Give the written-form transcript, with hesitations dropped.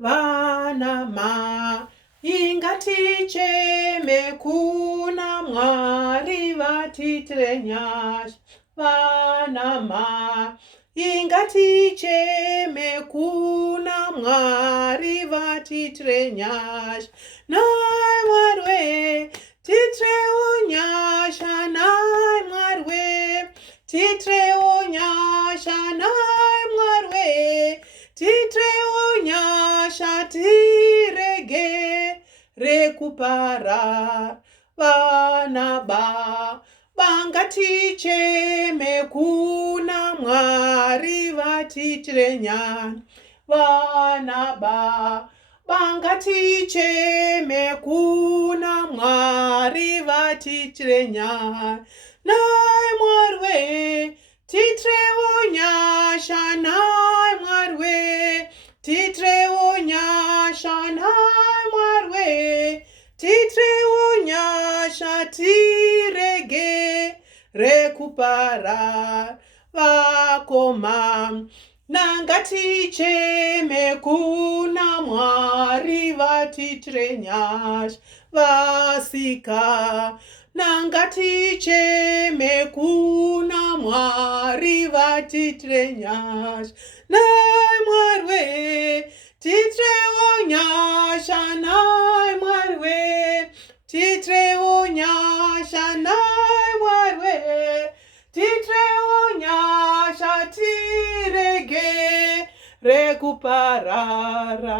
Vanama ingaticheme kuna Mwari vatitire nyasha. Vanama ingaticheme kuna Mwari vatitire nyasha. Nai Mwarwe titire unyasha, nai Mwarwe titire unyasha, nai Mwarwe titire unyasha, tirege rekupara. Vana bangaticheme kuna Mwari vatitire nyasha. Vana bangaticheme kuna Mwari vatitire nyasha. Nai Mwarwe titire unyasha, nai Mwarwe titire unyasha, nai Mwarwe titire unyasha, tirege rekupara. Vakoma nangaticheme kuna Mwari vatitire nyasha. Vasika nangaticheme kuna Mwari vatitire nyasha. Nai Mwarwe titire unyasha, nai Mwarwe titire unyasha, nai Mwarwe titire unyasha, tirege rekuparara.